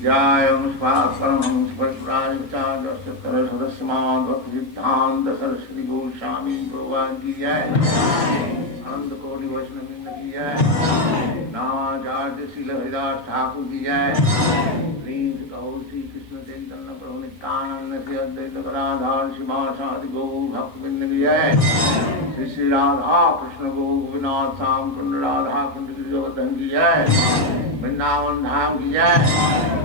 Jaya Paramhams Parasuraja Sadasmad Bhaktivedanta Saraswati Goswami Prabhupada ki jai. Ananda Koti Vaishnava ki jai. Namacharya Srila Haridas Thakur ki jai. Please Gaur Sri Krishna Chaitanya Prabhu Nityananda Sri Advaita Gadadhar Srivasadi Gaur Bhaktivedanta ki jai. Sri Sri Radha Krishna Gaur Govinath Sam Kunda Radha Kunda Girijavathan ki jai. Vrindavan Dham ki jai.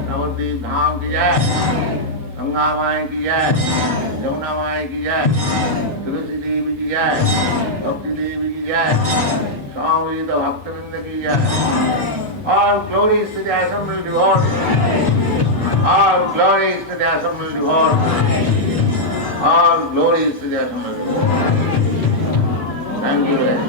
Nabadwip धाम की जय, गंगा माई की जय, यमुना माई की जय, तुलसी देवी की जय, भक्ति देवी की जय, स्वामी भक्तवृंद की जय. All glories to the assembled devotees. All glories to the assembled devotees. All glories to the assembled devotees. Thank you very much.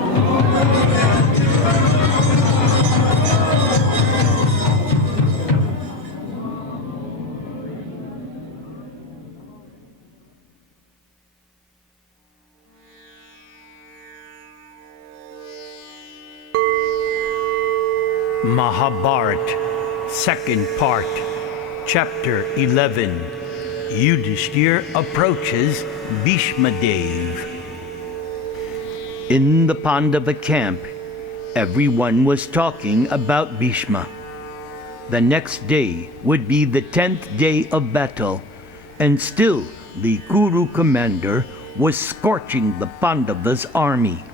Maha-Bharata, Second Part, Chapter 11. Yudhishthir approaches Bheeshma Dev. In the Pandava camp, everyone was talking about Bheeshma. The next day would be the 10th day of battle, and still the Kuru commander was scorching the Pandavas' army.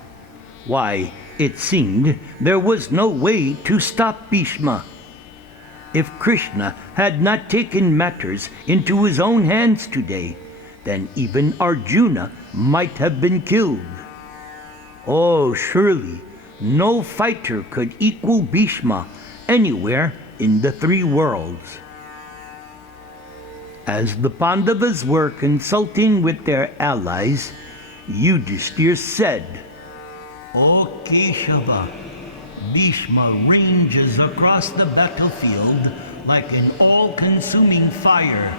Why, it seemed there was no way to stop Bheeshma. If Krishna had not taken matters into his own hands today, then even Arjuna might have been killed. Oh, surely no fighter could equal Bheeshma anywhere in the three worlds. As the Pandavas were consulting with their allies, Yudhishthir said, "O Keshava, Bheeshma ranges across the battlefield like an all-consuming fire.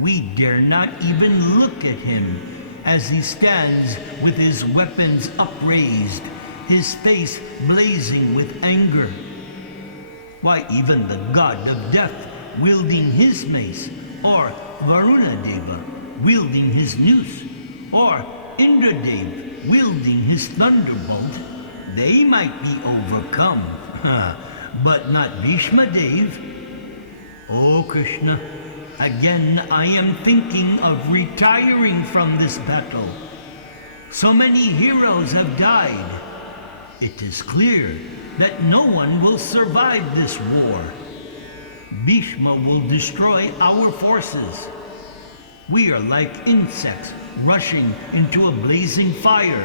We dare not even look at him as he stands with his weapons upraised, his face blazing with anger. Why, even the god of death wielding his mace, or Varuna Deva wielding his noose, or Indradev wielding his thunderbolt, they might be overcome, but not Bheeshma Dev. Oh Krishna, again I am thinking of retiring from this battle. So many heroes have died. It is clear that no one will survive this war. Bheeshma will destroy our forces. We are like insects rushing into a blazing fire.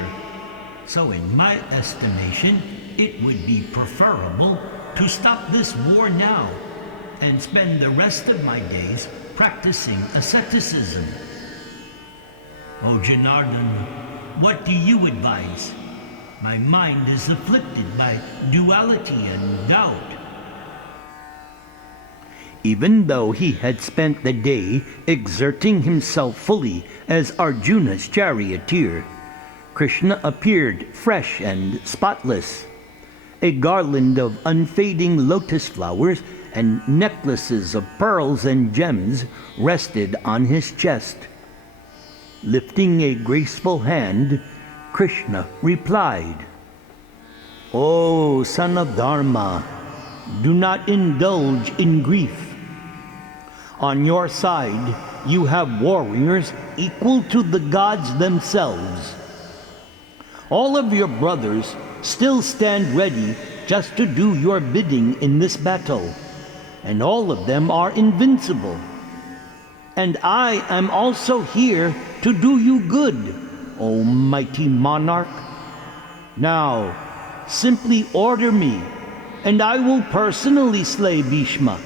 So in my estimation, it would be preferable to stop this war now and spend the rest of my days practicing asceticism. Oh Janardhan, what do you advise? My mind is afflicted by duality and doubt." Even though he had spent the day exerting himself fully as Arjuna's charioteer, Krishna appeared fresh and spotless. A garland of unfading lotus flowers and necklaces of pearls and gems rested on his chest. Lifting a graceful hand, Krishna replied, "O son of Dharma, do not indulge in grief. On your side, you have warriors equal to the gods themselves. All of your brothers still stand ready just to do your bidding in this battle, and all of them are invincible. And I am also here to do you good, O mighty monarch. Now, simply order me, and I will personally slay Bheeshma.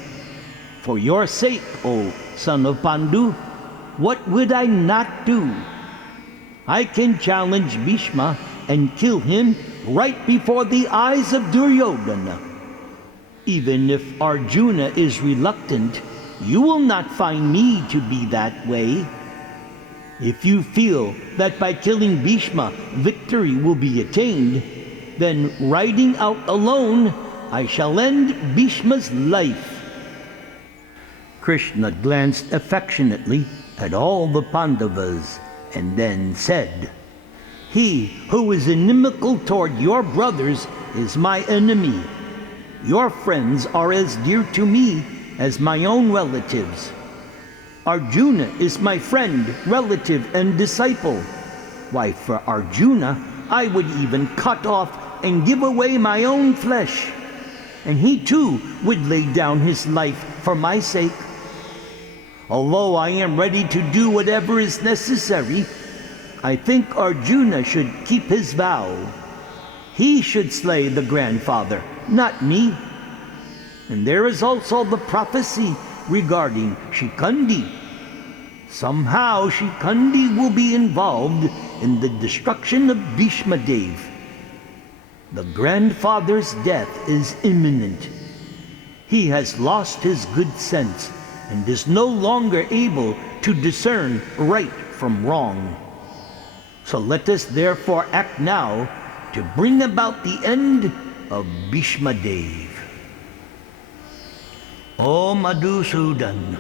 For your sake, O son of Pandu, what would I not do? I can challenge Bheeshma and kill him right before the eyes of Duryodhana. Even if Arjuna is reluctant, you will not find me to be that way. If you feel that by killing Bheeshma victory will be attained, then riding out alone, I shall end Bheeshma's life. Krishna glanced affectionately at all the Pandavas and then said, "He who is inimical toward your brothers is my enemy. Your friends are as dear to me as my own relatives. Arjuna is my friend, relative, and disciple. Why, for Arjuna, I would even cut off and give away my own flesh. And he too would lay down his life for my sake. Although I am ready to do whatever is necessary, I think Arjuna should keep his vow. He should slay the grandfather, not me. And there is also the prophecy regarding Shikandi. Somehow Shikandi will be involved in the destruction of Bheeshma Dev. The grandfather's death is imminent. He has lost his good sense and is no longer able to discern right from wrong. So let us therefore act now to bring about the end of Bheeshma Dev." O Madhusudan,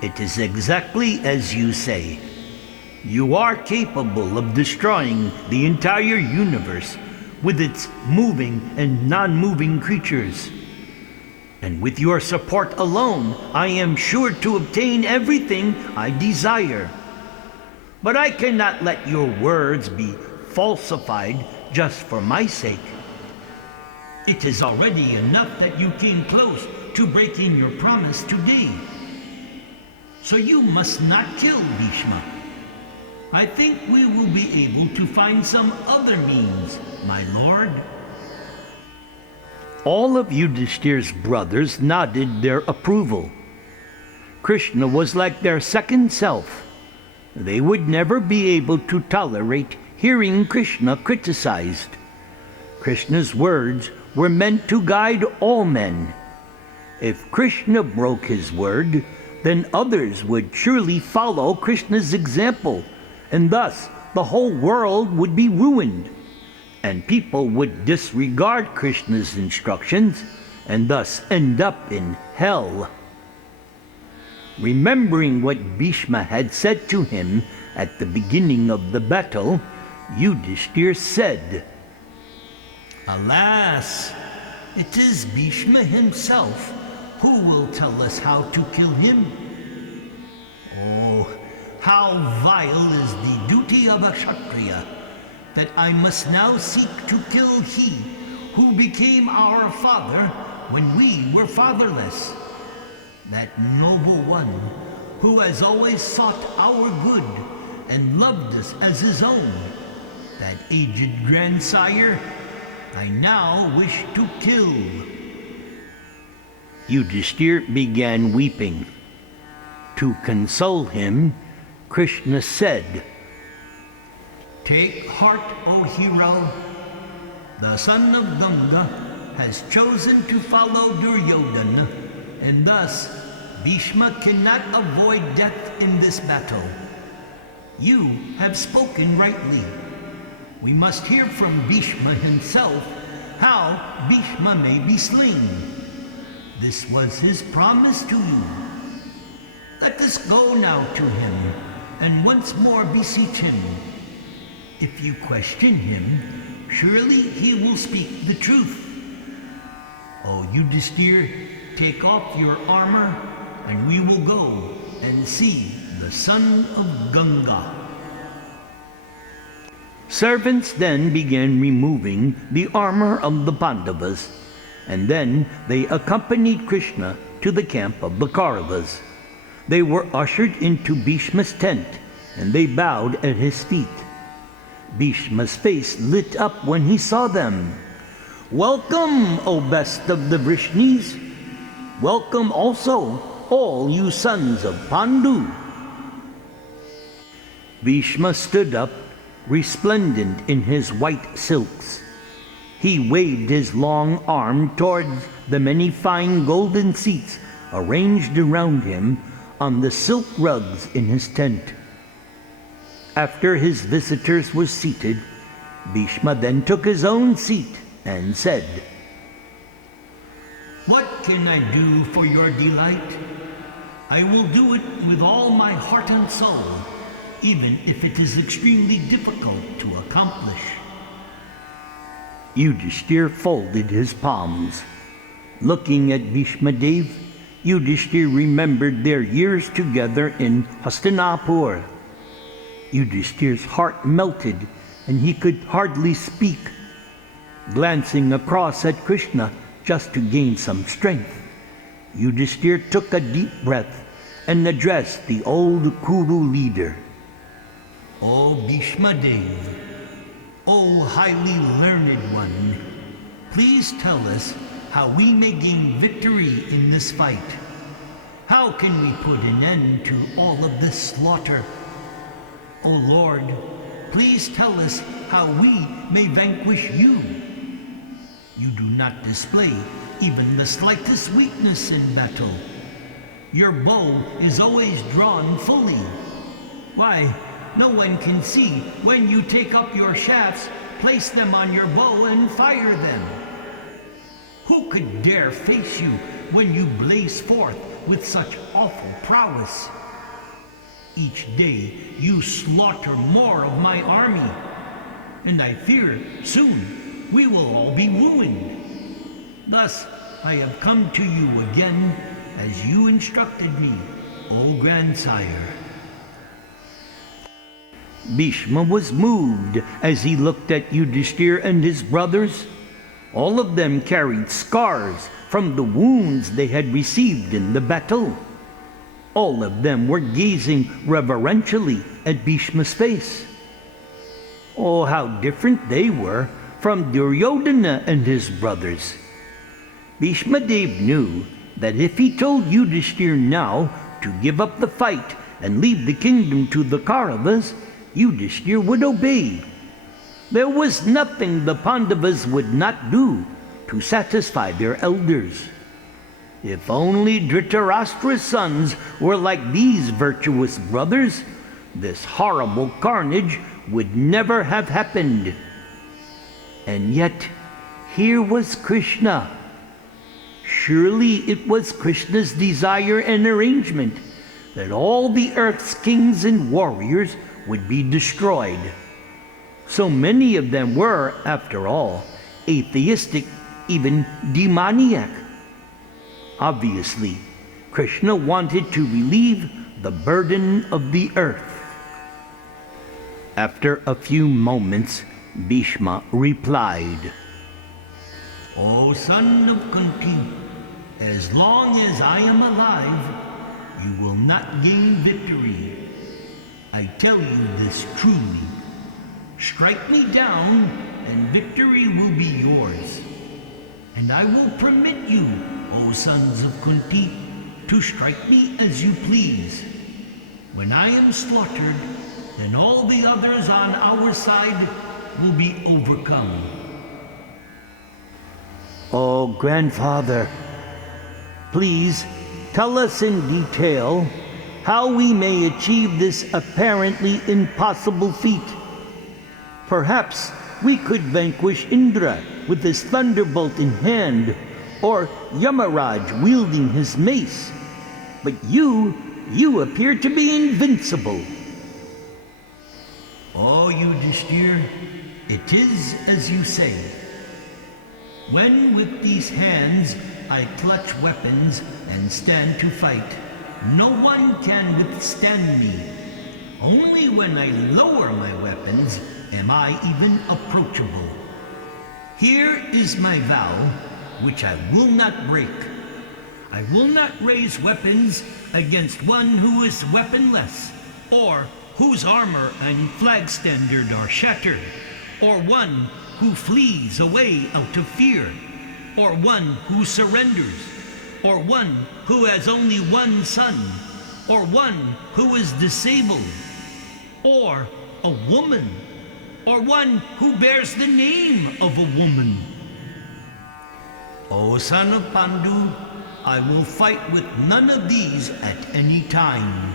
it is exactly as you say. You are capable of destroying the entire universe with its moving and non-moving creatures. And with your support alone, I am sure to obtain everything I desire. But I cannot let your words be falsified just for my sake. It is already enough that you came close to breaking your promise today. So you must not kill Bheeshma. I think we will be able to find some other means, my lord. All of Yudhishthir's brothers nodded their approval. Krishna was like their second self. They would never be able to tolerate hearing Krishna criticized. Krishna's words were meant to guide all men. If Krishna broke his word, then others would surely follow Krishna's example, and thus the whole world would be ruined, and people would disregard Krishna's instructions and thus end up in hell. Remembering what Bheeshma had said to him at the beginning of the battle, Yudhishthir said, "Alas, it is Bheeshma himself who will tell us how to kill him. Oh, how vile is the duty of a Kshatriya, that I must now seek to kill he who became our father when we were fatherless. That noble one who has always sought our good and loved us as his own, that aged grandsire, I now wish to kill." Yudhishthir began weeping. To console him, Krishna said, "Take heart, O hero. The son of Ganga has chosen to follow Duryodhana, and thus Bheeshma cannot avoid death in this battle. You have spoken rightly. We must hear from Bheeshma himself how Bheeshma may be slain. This was his promise to you. Let us go now to him and once more beseech him. If you question him, surely he will speak the truth. O Yudhishthir, take off your armor and we will go and see the son of Ganga." Servants then began removing the armor of the Pandavas, and then they accompanied Krishna to the camp of the Kauravas. They were ushered into Bheeshma's tent, and they bowed at his feet. Bheeshma's face lit up when he saw them. "Welcome, O best of the Vrishnis! Welcome also, all you sons of Pandu!" Bheeshma stood up, resplendent in his white silks. He waved his long arm towards the many fine golden seats arranged around him on the silk rugs in his tent. After his visitors were seated, Bheeshma then took his own seat and said, "What can I do for your delight? I will do it with all my heart and soul, even if it is extremely difficult to accomplish. Yudhishthir folded his palms. Looking at Bhishma Dev, Yudhishthir remembered their years together in Hastinapur. Yudhishthir's heart melted and he could hardly speak. Glancing across at Krishna just to gain some strength, Yudhishthir took a deep breath and addressed the old Kuru leader. O Bhishma Dev, O highly learned one, please tell us how we may gain victory in this fight. How can we put an end to all of this slaughter? O Lord, please tell us how we may vanquish you. You do not display even the slightest weakness in battle. Your bow is always drawn fully. Why, no one can see when you take up your shafts, place them on your bow, and fire them. Who could dare face you when you blaze forth with such awful prowess? Each day you slaughter more of my army, and I fear soon we will all be ruined. Thus I have come to you again as you instructed me, O grandsire. Bhishma was moved as he looked at Yudhishthir and his brothers. All of them carried scars from the wounds they had received in the battle. All of them were gazing reverentially at Bhishma's face. Oh, how different they were from Duryodhana and his brothers. Bhishma Dev knew that if he told Yudhishthir now to give up the fight and leave the kingdom to the Kauravas, Yudhishthir would obey. There was nothing the Pandavas would not do to satisfy their elders. If only Dhritarashtra's sons were like these virtuous brothers, this horrible carnage would never have happened. And yet, here was Krishna. Surely it was Krishna's desire and arrangement that all the earth's kings and warriors would be destroyed. So many of them were, after all, atheistic, even demoniac. Obviously, Krishna wanted to relieve the burden of the earth. After a few moments, Bhishma replied, O son of Kunti, as long as I am alive, you will not gain victory. I tell you this truly. Strike me down, and victory will be yours. And I will permit you, O sons of Kunti, to strike me as you please. When I am slaughtered, then all the others on our side will be overcome. Oh, grandfather, please tell us in detail how we may achieve this apparently impossible feat. Perhaps we could vanquish Indra with his thunderbolt in hand, or Yamaraj wielding his mace. But you appear to be invincible. Oh, Yudhishthir, it is as you say. When with these hands I clutch weapons and stand to fight, no one can withstand me. Only when I lower my weapons am I even approachable. Here is my vow, which I will not break. I will not raise weapons against one who is weaponless, or whose armor and flag standard are shattered, or one who flees away out of fear, or one who surrenders, or one who has only one son, or one who is disabled, or a woman, or one who bears the name of a woman. O son of Pandu, I will fight with none of these at any time.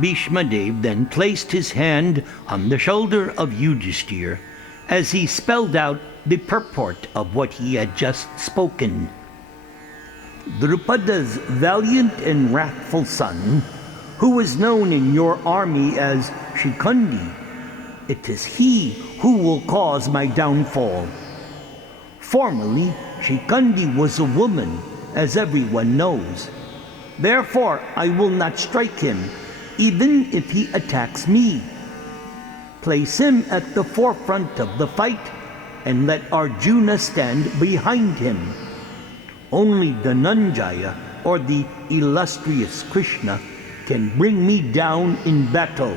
Bhishma Dev then placed his hand on the shoulder of Yudhishthir as he spelled out the purport of what he had just spoken. Drupada's valiant and wrathful son, who was known in your army as Shikandi, it is he who will cause my downfall. Formerly, Shikandi was a woman, as everyone knows. Therefore, I will not strike him, even if he attacks me. Place him at the forefront of the fight, and let Arjuna stand behind him. Only Dhananjaya, or the illustrious Krishna, can bring me down in battle.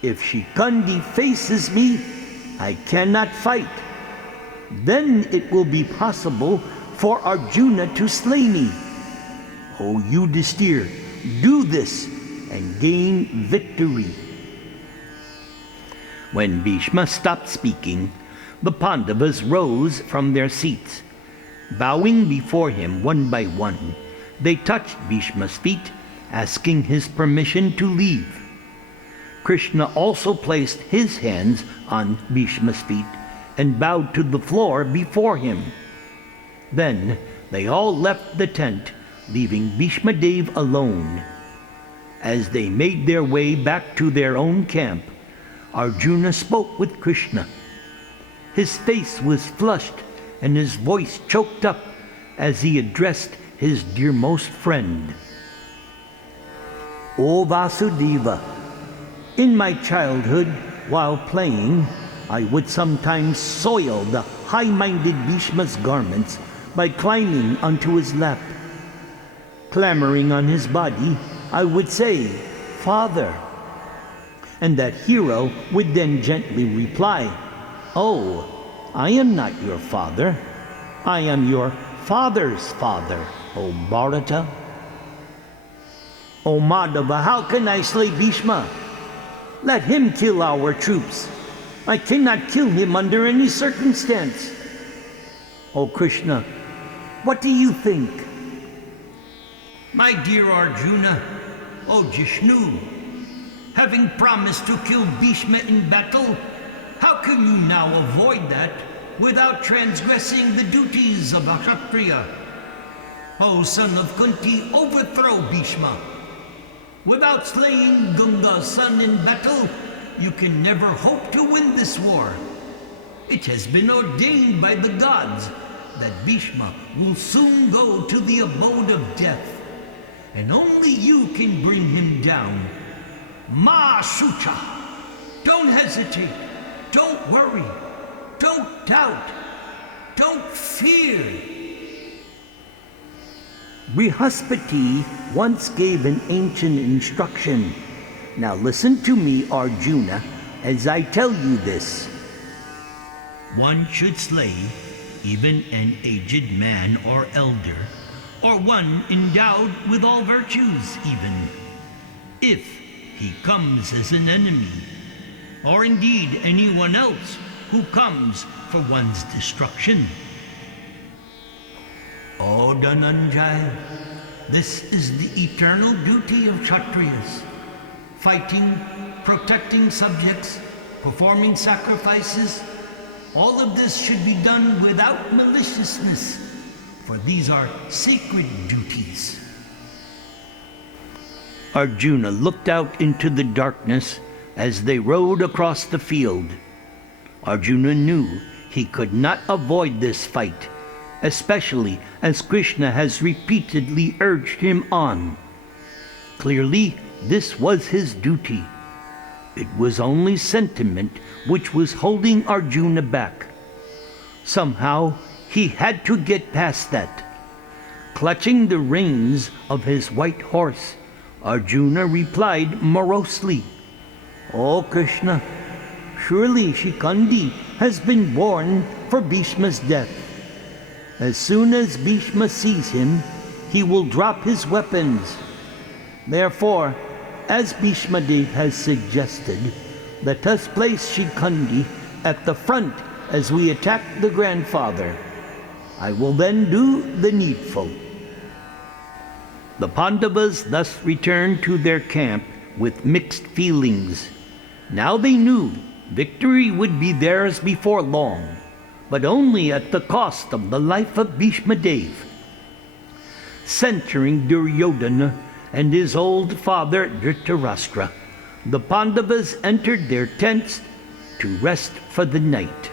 If Shikandi faces me, I cannot fight. Then it will be possible for Arjuna to slay me. O Yudhisthira, do this and gain victory. When Bhishma stopped speaking, the Pandavas rose from their seats. Bowing before him one by one, they touched Bhishma's feet, asking his permission to leave. Krishna also placed his hands on Bhishma's feet and bowed to the floor before him. Then they all left the tent, leaving Bhishma Dev alone. As they made their way back to their own camp, Arjuna spoke with Krishna. His face was flushed and his voice choked up as he addressed his dearmost friend. O Vasudeva, in my childhood, while playing, I would sometimes soil the high-minded Bhishma's garments by climbing onto his lap. Clambering on his body, I would say, "Father." And that hero would then gently reply, "Oh, I am not your father. I am your father's father, O Bharata." O Madhava, how can I slay Bhishma? Let him kill our troops. I cannot kill him under any circumstance. O Krishna, what do you think? My dear Arjuna, O Jishnu, having promised to kill Bhishma in battle, how can you now avoid that without transgressing the duties of a Kshatriya? O son of Kunti, overthrow Bhishma. Without slaying Gunga's son in battle, you can never hope to win this war. It has been ordained by the gods that Bhishma will soon go to the abode of death, and only you can bring him down. Ma Shucha! Don't hesitate, don't worry, don't doubt, don't fear. Brihaspati once gave an ancient instruction. Now listen to me, Arjuna, as I tell you this. One should slay even an aged man or elder, or one endowed with all virtues even, if he comes as an enemy, or indeed anyone else who comes for one's destruction. O Dhananjaya, this is the eternal duty of Kshatriyas. Fighting, protecting subjects, performing sacrifices, all of this should be done without maliciousness, for these are sacred duties. Arjuna looked out into the darkness as they rode across the field. Arjuna knew he could not avoid this fight, especially as Krishna has repeatedly urged him on. Clearly, this was his duty. It was only sentiment which was holding Arjuna back. Somehow, he had to get past that. Clutching the reins of his white horse, Arjuna replied morosely, "O Krishna, surely Shikandi has been born for Bhishma's death. As soon as Bhishma sees him, he will drop his weapons. Therefore, as Bhishma Dev has suggested, let us place Shikandi at the front as we attack the grandfather. I will then do the needful." The Pandavas thus returned to their camp with mixed feelings. Now they knew victory would be theirs before long, but only at the cost of the life of Bhishma Dev. centering Duryodhana and his old father Dhritarashtra, the Pandavas entered their tents to rest for the night.